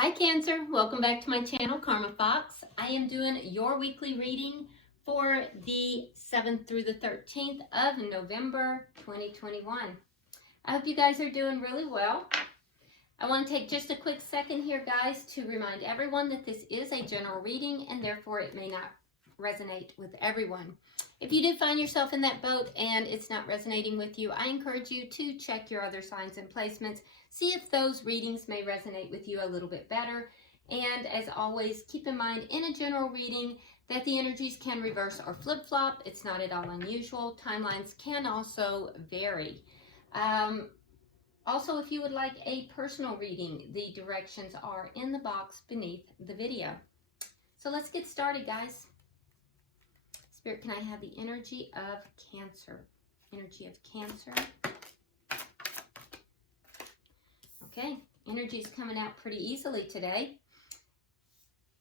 Hi Cancer, welcome back to my channel, Karma Fox. I am doing your weekly reading for the 7th through the 13th of November 2021. I hope you guys are doing really well. I want to take just a quick second here, guys, to remind everyone that this is a general reading and therefore it may not resonate with everyone. If you do find yourself in that boat and it's not resonating with you, I encourage you to check your other signs and placements, see if those readings may resonate with you a little bit better. And as always, keep in mind in a general reading that the energies can reverse or flip-flop. It's not at all unusual. Timelines can also vary. Also, if you would like a personal reading, the directions are in the box beneath the video. So let's get started, guys. Spirit, can I have the energy of Cancer? Energy of Cancer. Okay, energy is coming out pretty easily today.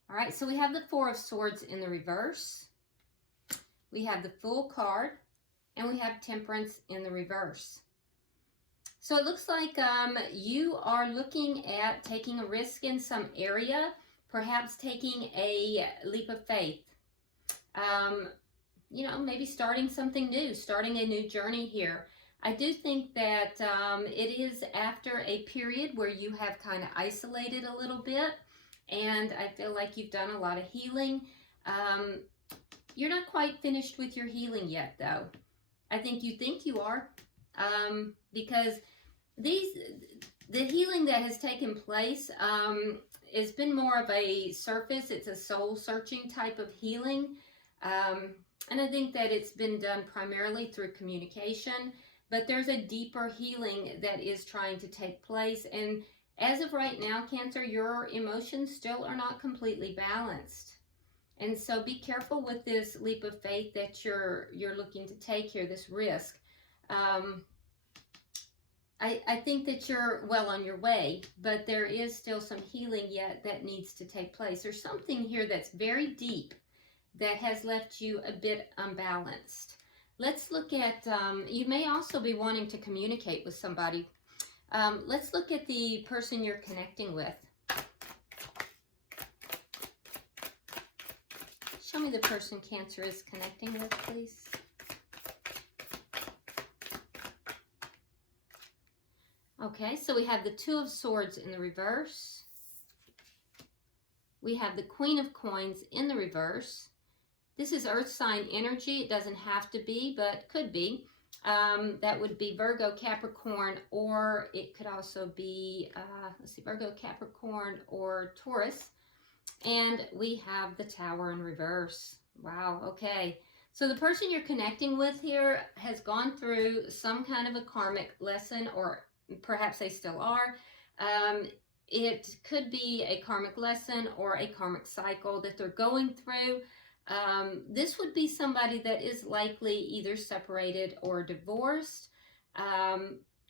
All right, so we have the Four of Swords in the reverse. We have the Fool card, and we have Temperance in the reverse. So it looks like you are looking at taking a risk in some area, perhaps taking a leap of faith. You know, maybe starting something new, starting a new journey here. I do think that it is after a period where you have kind of isolated a little bit, and I feel like you've done a lot of healing. You're not quite finished with your healing yet, though. I think you are, because the healing that has taken place has been more of a surface. It's a soul-searching type of healing. And I think that it's been done primarily through communication, but there's a deeper healing that is trying to take place. And as of right now, Cancer, your emotions still are not completely balanced. And so be careful with this leap of faith that you're looking to take here, this risk. I think that you're well on your way, but there is still some healing yet that needs to take place. There's something here that's very deep that has left you a bit unbalanced. Let's look at, you may also be wanting to communicate with somebody. Let's look at the person you're connecting with. Show me the person Cancer is connecting with, please. Okay, so we have the Two of Swords in the reverse. We have the Queen of Coins in the reverse. This is earth sign energy. It doesn't have to be, but could be. That would be Virgo, Capricorn, or it could also be, let's see, Virgo, Capricorn, or Taurus. And we have the Tower in reverse. Wow, okay. So the person you're connecting with here has gone through some kind of a karmic lesson, or perhaps they still are. It could be a karmic lesson or a karmic cycle that they're going through. This would be somebody that is likely either separated or divorced.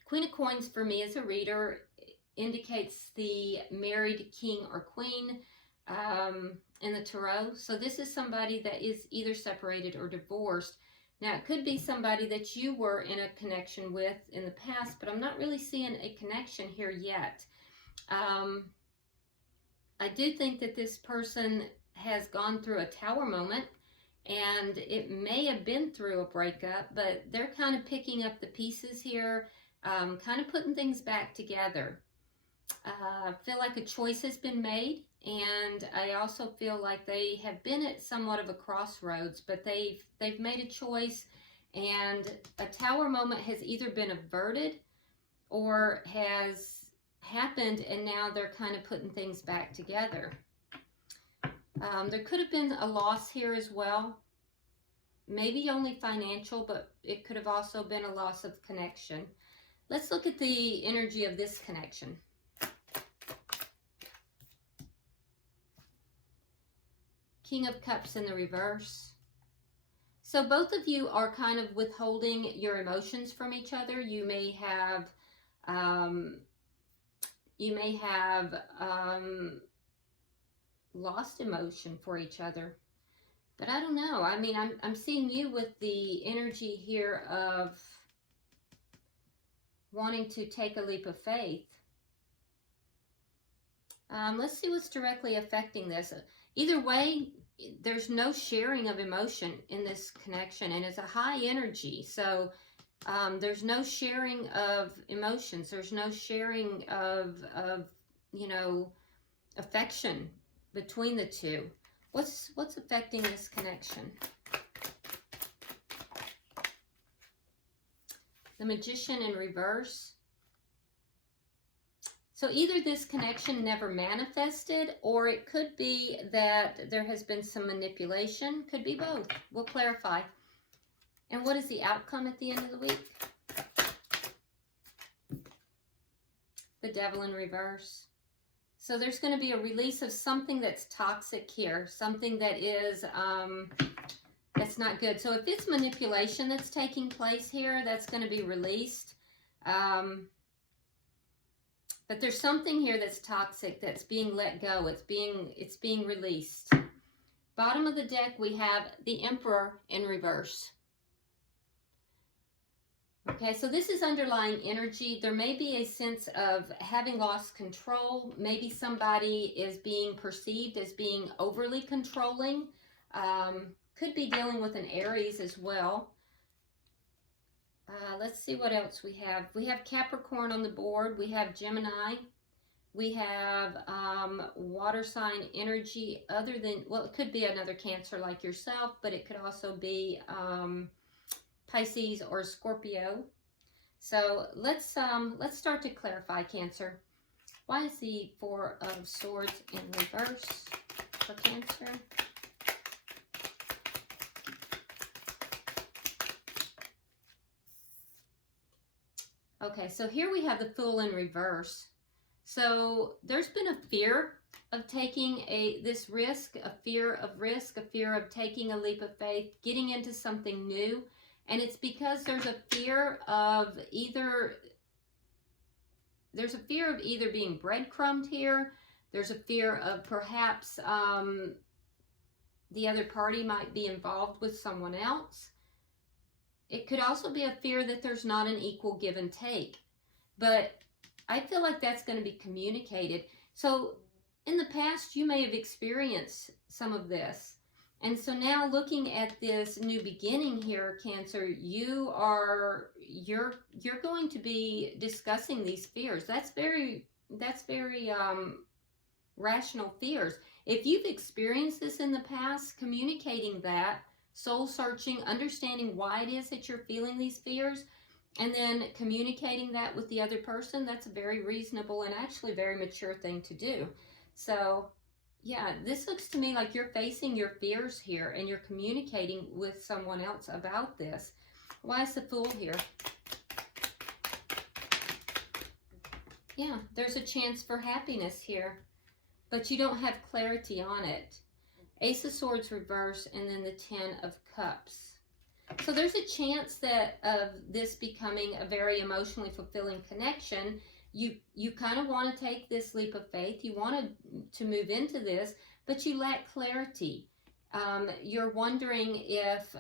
Queen of Coins for me as a reader indicates the married king or queen in the tarot. So this is somebody that is either separated or divorced. Now, it could be somebody that you were in a connection with in the past, but I'm not really seeing a connection here yet. I do think that this person has gone through a Tower moment, and it may have been through a breakup, but they're kind of picking up the pieces here, kind of putting things back together. I feel like a choice has been made, and I also feel like they have been at somewhat of a crossroads, but they've made a choice, and a Tower moment has either been averted or has happened, and now they're kind of putting things back together. There could have been a loss here as well. Maybe only financial, but it could have also been a loss of connection. Let's look at the energy of this connection. King of Cups in the reverse. So both of you are kind of withholding your emotions from each other. You may have lost emotion for each other, but I don't know. I mean, I'm seeing you with the energy here of wanting to take a leap of faith. Let's see what's directly affecting this. Either way, there's no sharing of emotion in this connection, and it's a high energy. So there's no sharing of emotions. There's no sharing of you know, affection between the two. What's affecting this connection? The Magician in reverse. So either this connection never manifested, or it could be that there has been some manipulation. Could be both. We'll clarify. And what is the outcome at the end of the week? The Devil in reverse. So there's going to be a release of something that's toxic here. Something that is, that's not good. So if it's manipulation that's taking place here, that's going to be released. But there's something here that's toxic that's being let go. It's being released. Bottom of the deck, we have the Emperor in reverse. Okay, so this is underlying energy. There may be a sense of having lost control. Maybe somebody is being perceived as being overly controlling. Could be dealing with an Aries as well. Let's see what else we have. We have Capricorn on the board. We have Gemini. We have water sign energy other than, well, it could be another Cancer like yourself, but it could also be Pisces or Scorpio. So let's start to clarify, Cancer. Why is the Four of Swords in reverse for Cancer? Okay, so here we have the Fool in reverse. So there's been a fear of taking this risk, a fear of risk, a fear of taking a leap of faith, getting into something new. And it's because there's a fear of either being breadcrumbed here. There's a fear of perhaps the other party might be involved with someone else. It could also be a fear that there's not an equal give and take. But I feel like that's going to be communicated. So in the past, you may have experienced some of this. And so now looking at this new beginning here, Cancer, you're going to be discussing these fears. That's very rational fears. If you've experienced this in the past, communicating that, soul searching, understanding why it is that you're feeling these fears, and then communicating that with the other person, that's a very reasonable and actually very mature thing to do. So yeah, this looks to me like you're facing your fears here and you're communicating with someone else about this. Why is the Fool here? Yeah, there's a chance for happiness here, but you don't have clarity on it. Ace of Swords reverse, and then the Ten of Cups. So there's a chance that of this becoming a very emotionally fulfilling connection. You kind of want to take this leap of faith. You want to move into this, but you lack clarity. You're wondering if,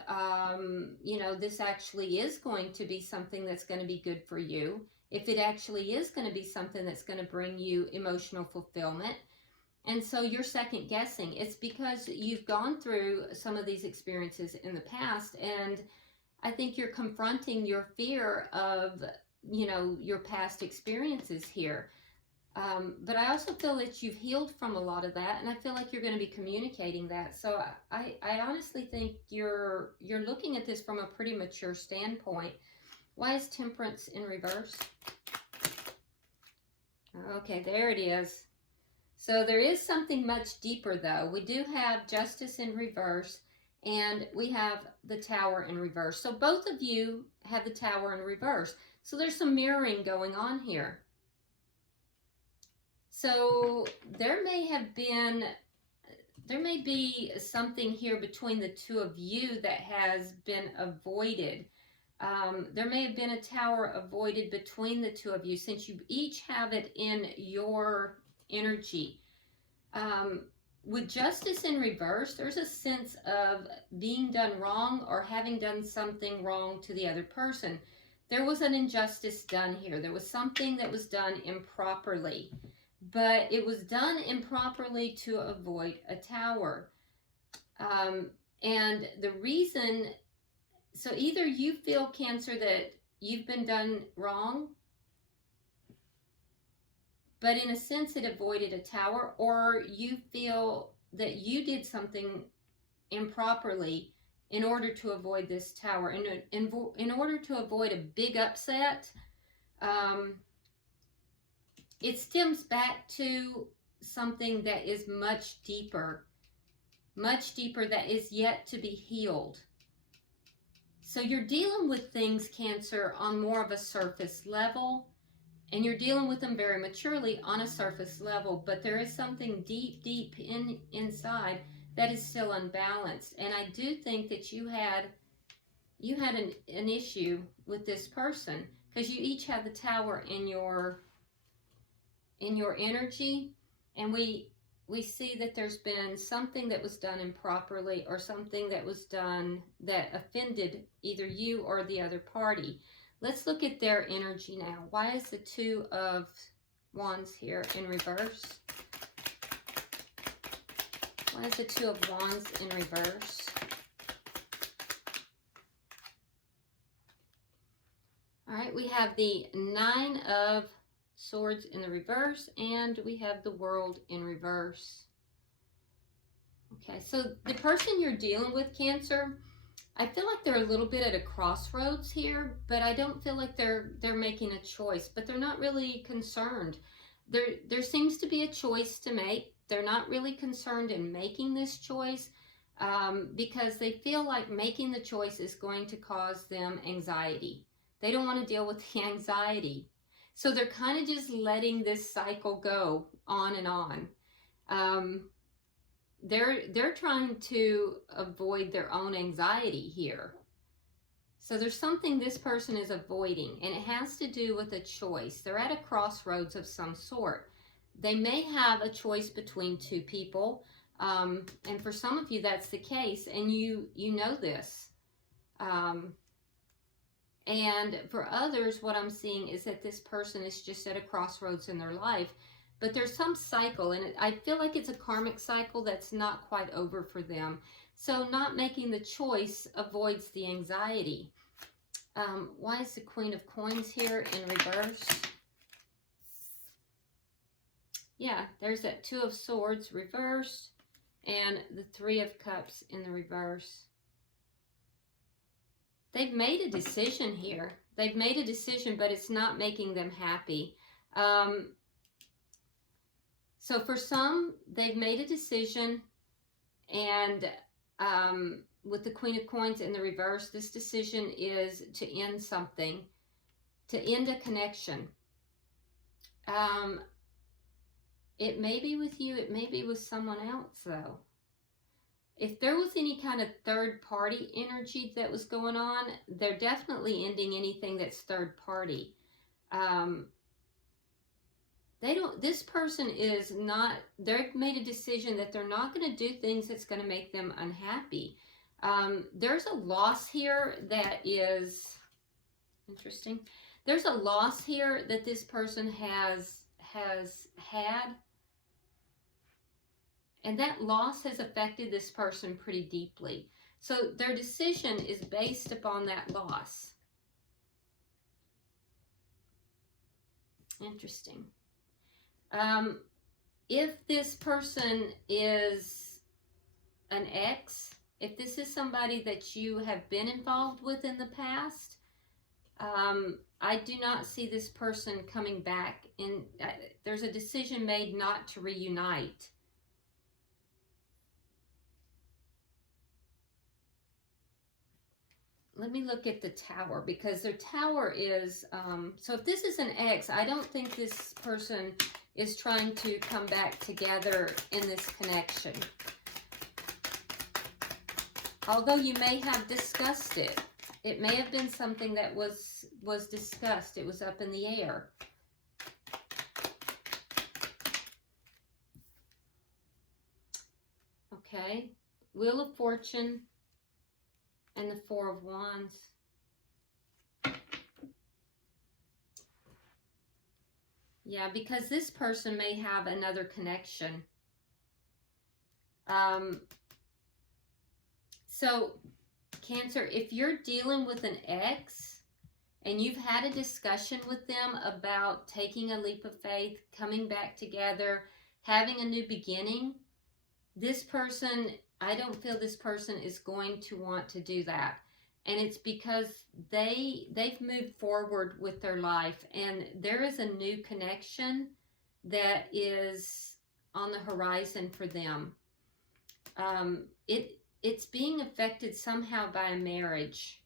you know, this actually is going to be something that's going to be good for you. If it actually is going to be something that's going to bring you emotional fulfillment. And so you're second guessing. It's because you've gone through some of these experiences in the past, and I think you're confronting your fear of, you know, your past experiences here. But I also feel that you've healed from a lot of that, and I feel like you're going to be communicating that. So I honestly think you're looking at this from a pretty mature standpoint. Why is Temperance in reverse? Okay, there it is. So there is something much deeper, though. We do have Justice in reverse, and we have the Tower in reverse. So both of you have the Tower in reverse. So there's some mirroring going on here. So there may be something here between the two of you that has been avoided. There may have been a Tower avoided between the two of you, since you each have it in your energy. With Justice in reverse, there's a sense of being done wrong or having done something wrong to the other person. There was an injustice done here. There was something that was done improperly. but it was done improperly to avoid a tower. And the reason, so either you feel, Cancer, that you've been done wrong, but in a sense it avoided a tower, or you feel that you did something improperly in order to avoid this tower, in order to avoid a big upset. It stems back to something that is much deeper, that is yet to be healed. So you're dealing with things, Cancer, on more of a surface level, and you're dealing with them very maturely on a surface level, but there is something deep inside that is still unbalanced. And I do think that you had an issue with this person, because you each have the Tower in your energy, and we see that there's been something that was done improperly, or something that was done that offended either you or the other party. Let's look at their energy now. Why is the Two of Wands here in reverse? Why is the Two of Wands in reverse? All right, we have the Nine of Swords in the reverse, and we have the World in reverse. Okay, so the person you're dealing with, Cancer, I feel like they're a little bit at a crossroads here, but I don't feel like they're making a choice, but they're not really concerned. There seems to be a choice to make. They're not really concerned in making this choice because they feel like making the choice is going to cause them anxiety. They don't want to deal with the anxiety. So they're kind of just letting this cycle go on and on. They're trying to avoid their own anxiety here. So there's something this person is avoiding, and it has to do with a choice. They're at a crossroads of some sort. They may have a choice between two people, and for some of you that's the case, and you know this. And for others, what I'm seeing is that this person is just at a crossroads in their life, but there's some cycle, and I feel like it's a karmic cycle that's not quite over for them. So not making the choice avoids the anxiety. Why is the Queen of Coins here in reverse? Yeah, there's that Two of Swords reversed, and the Three of Cups in the reverse. They've made a decision here. They've made a decision, but it's not making them happy. So for some, they've made a decision, and with the Queen of Coins in the reverse, this decision is to end something, to end a connection. It may be with you, it may be with someone else, though. If there was any kind of third party energy that was going on, they're definitely ending anything that's third party. This person is not, they've made a decision that they're not going to do things that's going to make them unhappy. There's a loss here that is interesting. There's a loss here that this person has had. And that loss has affected this person pretty deeply. So their decision is based upon that loss. Interesting. If this person is an ex, if this is somebody that you have been involved with in the past, I do not see this person coming back. There's a decision made not to reunite. Let me look at the Tower, because their Tower is, so if this is an ex, I don't think this person is trying to come back together in this connection. Although you may have discussed it. It may have been something that was discussed. It was up in the air. Okay. Wheel of Fortune and the Four of Wands. Yeah, because this person may have another connection. So, Cancer, if you're dealing with an ex and you've had a discussion with them about taking a leap of faith, coming back together, having a new beginning, this person, I don't feel this person is going to want to do that. And it's because they've moved forward with their life, and there is a new connection that is on the horizon for them. It's being affected somehow by a marriage.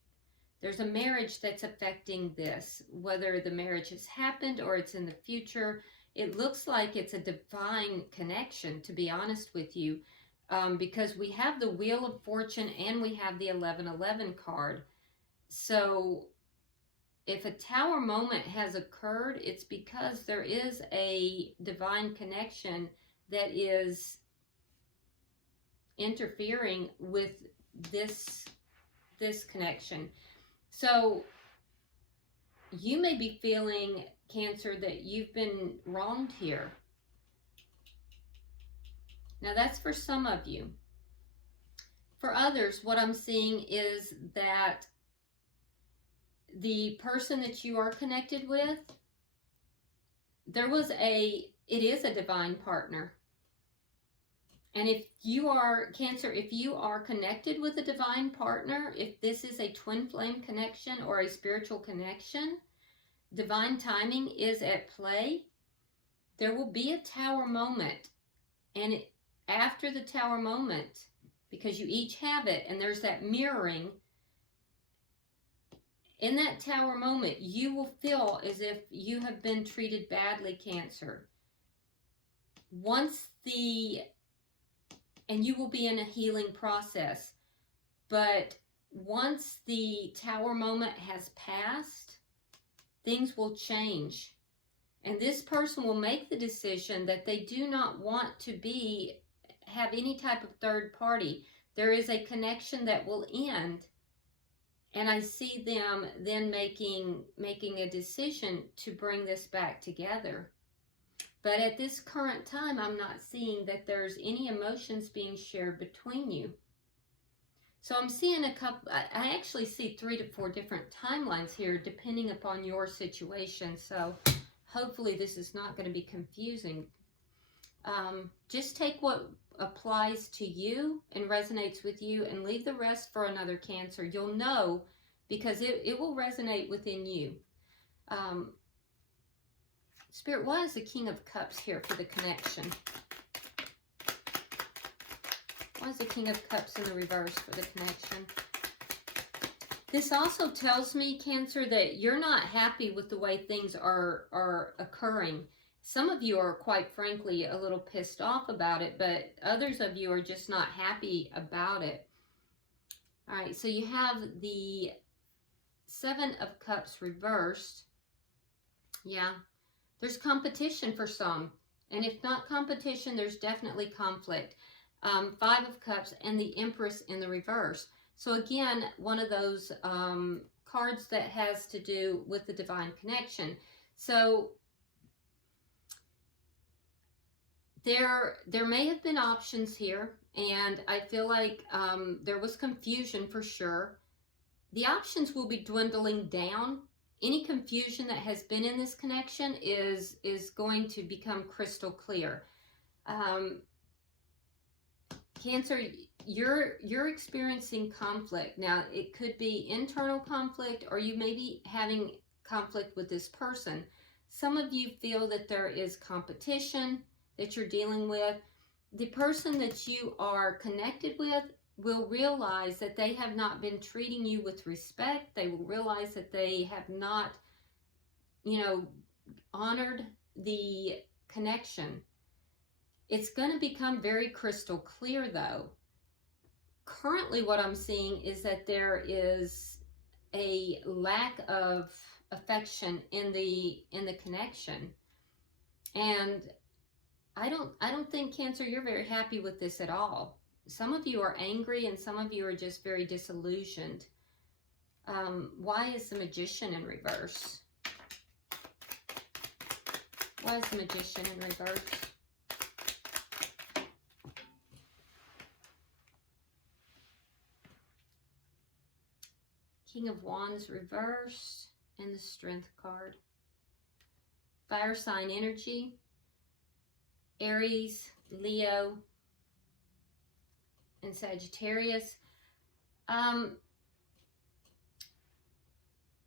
There's a marriage that's affecting this, whether the marriage has happened or it's in the future. It looks like it's a divine connection, to be honest with you, because we have the Wheel of Fortune and we have the 1111 card. So if a Tower moment has occurred, it's because there is a divine connection that is interfering with this connection. So you may be feeling, Cancer, that you've been wronged here. Now that's for some of you. For others, what I'm seeing is that the person that you are connected with, it is a divine partner. And if you are, Cancer, if you are connected with a divine partner, if this is a twin flame connection or a spiritual connection, divine timing is at play. There will be a Tower moment. And after the Tower moment, because you each have it, and there's that mirroring, in that Tower moment, you will feel as if you have been treated badly, Cancer. And you will be in a healing process. But once the Tower moment has passed, things will change. And this person will make the decision that they do not want to have any type of third party. There is a connection that will end. And I see them then making a decision to bring this back together. But at this current time, I'm not seeing that there's any emotions being shared between you. So I'm seeing I actually see 3 to 4 different timelines here, depending upon your situation. So hopefully this is not going to be confusing. Just take what applies to you and resonates with you, and leave the rest for another Cancer. You'll know, because it will resonate within you. Spirit, why is the King of Cups here for the connection? Why is the King of Cups in the reverse for the connection? This also tells me, Cancer, that you're not happy with the way things are occurring. Some of you are, quite frankly, a little pissed off about it, but others of you are just not happy about it. All right, so you have the 7 of Cups reversed. Yeah. There's competition for some, and if not competition, there's definitely conflict. 5 of Cups and the Empress in the reverse. So again, one of those cards that has to do with the divine connection. So there may have been options here, and I feel like there was confusion for sure. The options will be dwindling down. Any confusion that has been in this connection is going to become crystal clear. Cancer, you're experiencing conflict. Now, it could be internal conflict, or you may be having conflict with this person. Some of you feel that there is competition that you're dealing with. The person that you are connected with will realize that they have not been treating you with respect. They will realize that they have not, honored the connection. It's going to become very crystal clear, though. Currently, what I'm seeing is that there is a lack of affection in the connection, and I don't think, Cancer, you're very happy with this at all. Some of you are angry, and some of you are just very disillusioned. Why is the Magician in reverse? Why is the Magician in reverse? King of Wands reversed, and the Strength card. Fire sign energy. Aries, Leo, and Sagittarius.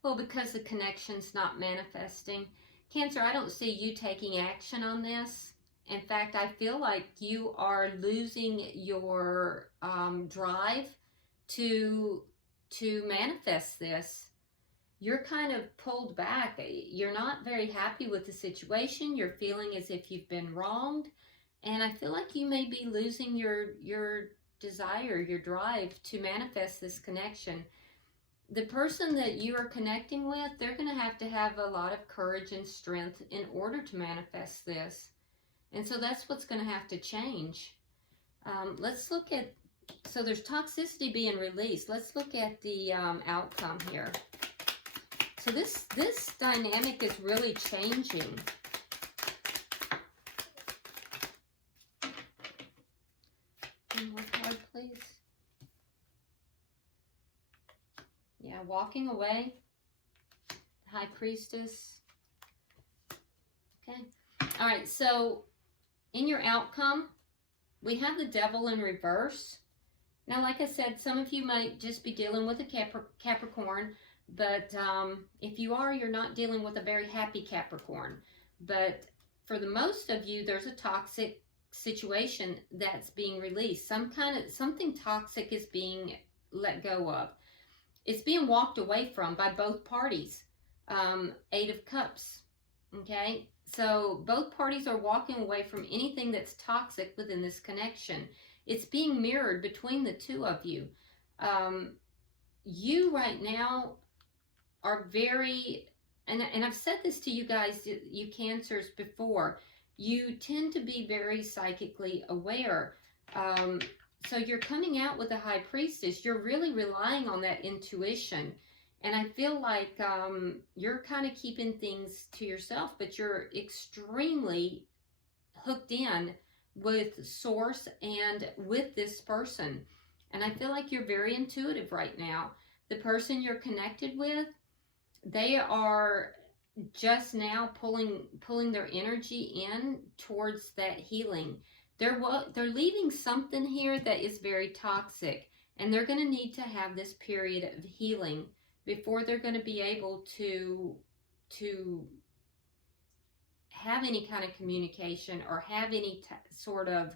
Well, because the connection's not manifesting. Cancer, I don't see you taking action on this. In fact, I feel like you are losing your drive to manifest this. You're kind of pulled back. You're not very happy with the situation. You're feeling as if you've been wronged. And I feel like you may be losing your desire, your drive to manifest this connection. The person that you are connecting with, they're going to have a lot of courage and strength in order to manifest this. And so that's what's going to have to change. Let's look at, so there's toxicity being released. Let's look at the outcome here. So this dynamic is really changing. One more card, please. Yeah, walking away. High Priestess. Okay. All right, so in your outcome, we have the Devil in reverse. Now, like I said, some of you might just be dealing with a Capricorn, but if you are, you're not dealing with a very happy Capricorn. But for the most of you, there's a toxic situation that's being released. Something toxic is being let go of. It's being walked away from by both parties. 8 of Cups. Okay, so both parties are walking away from anything that's toxic within this connection. It's being mirrored between the two of you. You right now are very, and I've said this to you guys, you Cancers, before, you tend to be very psychically aware. So you're coming out with a High Priestess. You're really relying on that intuition. And I feel like you're kind of keeping things to yourself, but you're extremely hooked in with Source and with this person. And I feel like you're very intuitive right now. The person you're connected with, they are just now pulling their energy in towards that healing. They're leaving something here that is very toxic, and they're going to need to have this period of healing before they're going to be able to have any kind of communication or have any sort of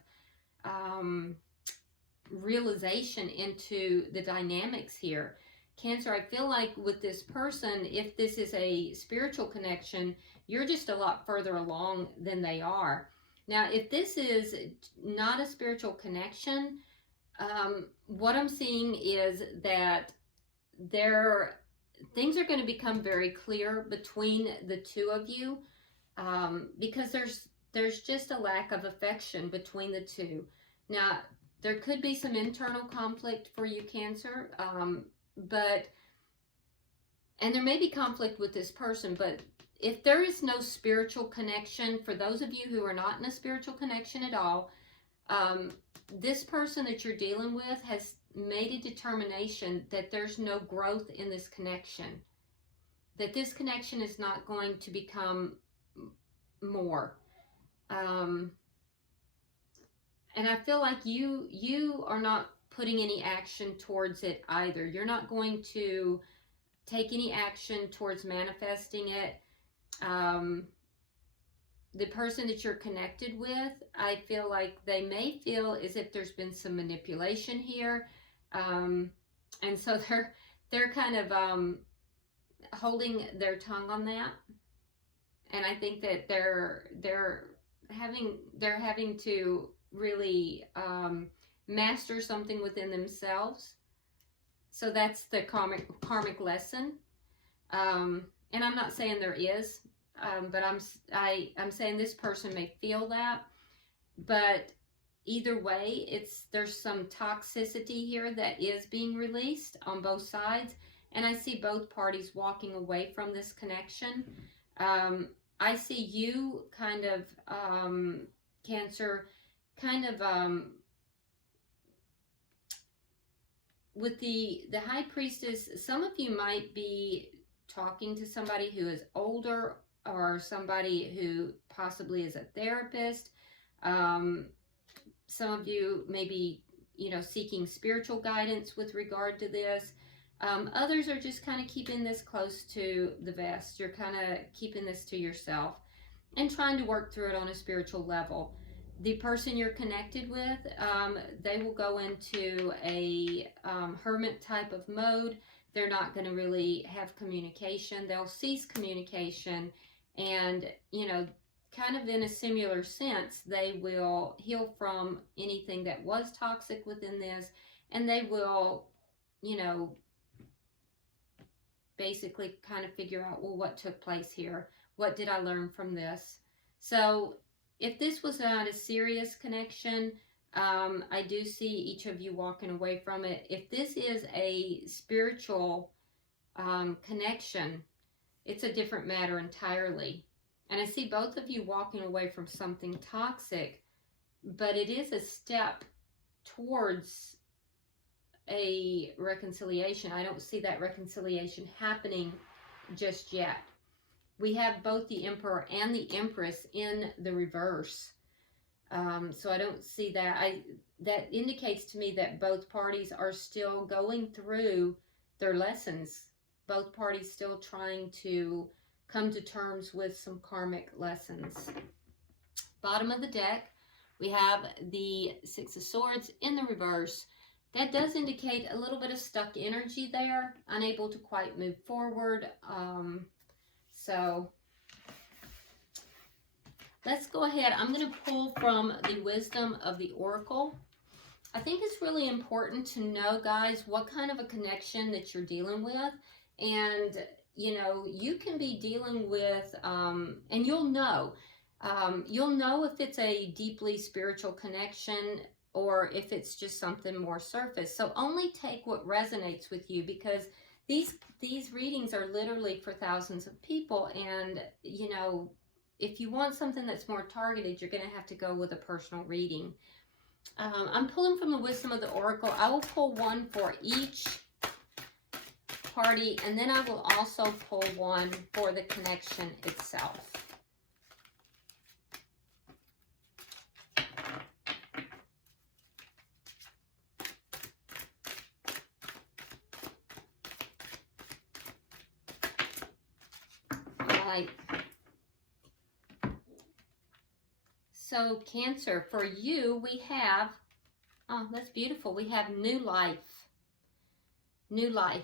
realization into the dynamics here. Cancer, I feel like with this person, if this is a spiritual connection, you're just a lot further along than they are. Now, if this is not a spiritual connection, what I'm seeing is that things are going to become very clear between the two of you, because there's just a lack of affection between the two. Now, there could be some internal conflict for you, Cancer, and there may be conflict with this person, but if there is no spiritual connection, for those of you who are not in a spiritual connection at all, this person that you're dealing with has made a determination that there's no growth in this connection, that this connection is not going to become more. And I feel like you are not putting any action towards it either. You're not going to take any action towards manifesting it. The person that you're connected with, I feel like they may feel as if there's been some manipulation here, and so they're kind of holding their tongue on that. And I think that they're having to really master something within themselves. So that's the karmic lesson. And I'm not saying there is, but I'm saying this person may feel that. But either way, there's some toxicity here that is being released on both sides, and I see both parties walking away from this connection. I see you kind of, Cancer, kind of, with the High Priestess, some of you might be talking to somebody who is older, or somebody who possibly is a therapist. Some of you may be, you know, seeking spiritual guidance with regard to this. Others are just kind of keeping this close to the vest. You're kind of keeping this to yourself and trying to work through it on a spiritual level. The person you're connected with, they will go into a hermit type of mode. They're not going to really have communication. They'll cease communication, and, you know, kind of in a similar sense, they will heal from anything that was toxic within this, and they will, you know, basically kind of figure out, well, what took place here? What did I learn from this? So if this was not a serious connection, I do see each of you walking away from it. If this is a spiritual connection, it's a different matter entirely. And I see both of you walking away from something toxic, but it is a step towards a reconciliation. I don't see that reconciliation happening just yet. We have both the Emperor and the Empress in the reverse. So I don't see that. That indicates to me that both parties are still going through their lessons. Both parties still trying to come to terms with some karmic lessons. Bottom of the deck, we have the Six of Swords in the reverse. That does indicate a little bit of stuck energy there, unable to quite move forward. So let's go ahead. I'm going to pull from the Wisdom of the Oracle. I think it's really important to know, guys, what kind of a connection that you're dealing with. And, you know, you can be dealing with, and you'll know if it's a deeply spiritual connection or if it's just something more surface. So only take what resonates with you, because these readings are literally for thousands of people. And, you know, if you want something that's more targeted, you're going to have to go with a personal reading. I'm pulling from the Wisdom of the Oracle. I will pull one for each party, and then I will also pull one for the connection itself. All right. So Cancer, for you, we have, oh, that's beautiful. We have new life. New life.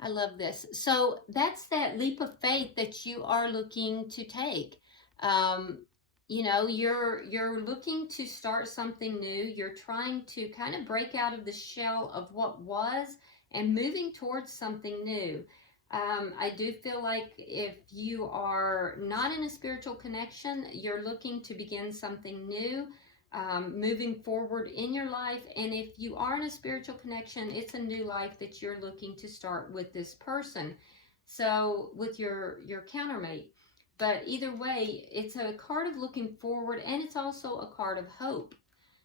I love this. So that's that leap of faith that you are looking to take. You know, you're looking to start something new. You're trying to kind of break out of the shell of what was and moving towards something new. I do feel like if you are not in a spiritual connection, you're looking to begin something new, moving forward in your life. And if you are in a spiritual connection, it's a new life that you're looking to start with this person. So with your countermate. But either way, it's a card of looking forward, and it's also a card of hope.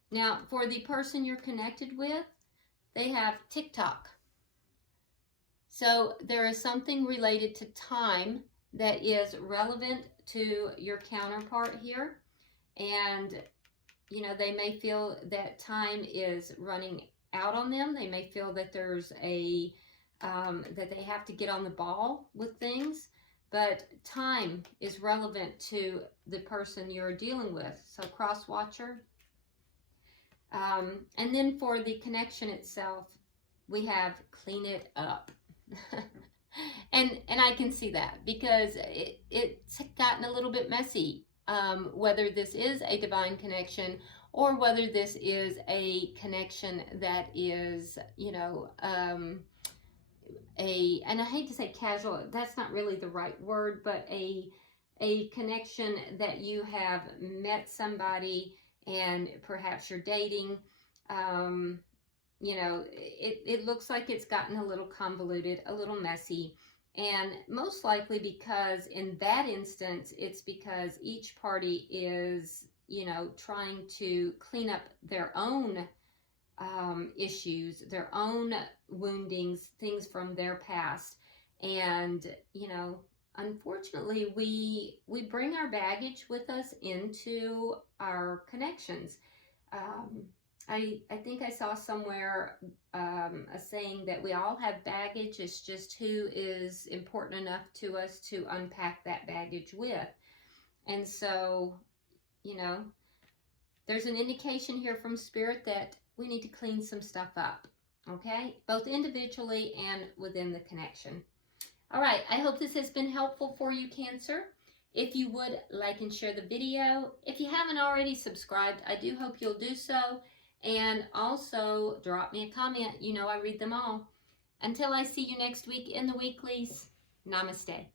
Now, for the person you're connected with, they have TikTok. So there is something related to time that is relevant to your counterpart here. And, you know, they may feel that time is running out on them. They may feel that there's a, that they have to get on the ball with things. But time is relevant to the person you're dealing with. So cross watcher. And then for the connection itself, we have clean it up. and I can see that, because it's gotten a little bit messy, whether this is a divine connection or whether this is a connection that is, you know, and I hate to say casual, that's not really the right word, but a connection that you have met somebody and perhaps you're dating. You know, it looks like it's gotten a little convoluted, a little messy. And most likely because in that instance, it's because each party is, you know, trying to clean up their own issues, their own woundings, things from their past. And, you know, unfortunately, we bring our baggage with us into our connections. Um, I think I saw somewhere a saying that we all have baggage. It's just who is important enough to us to unpack that baggage with. And so, you know, there's an indication here from Spirit that we need to clean some stuff up, okay? Both individually and within the connection. All right, I hope this has been helpful for you, Cancer. If you would like and share the video. If you haven't already subscribed, I do hope you'll do so. And also drop me a comment. You know I read them all. Until I see you next week in the weeklies, namaste.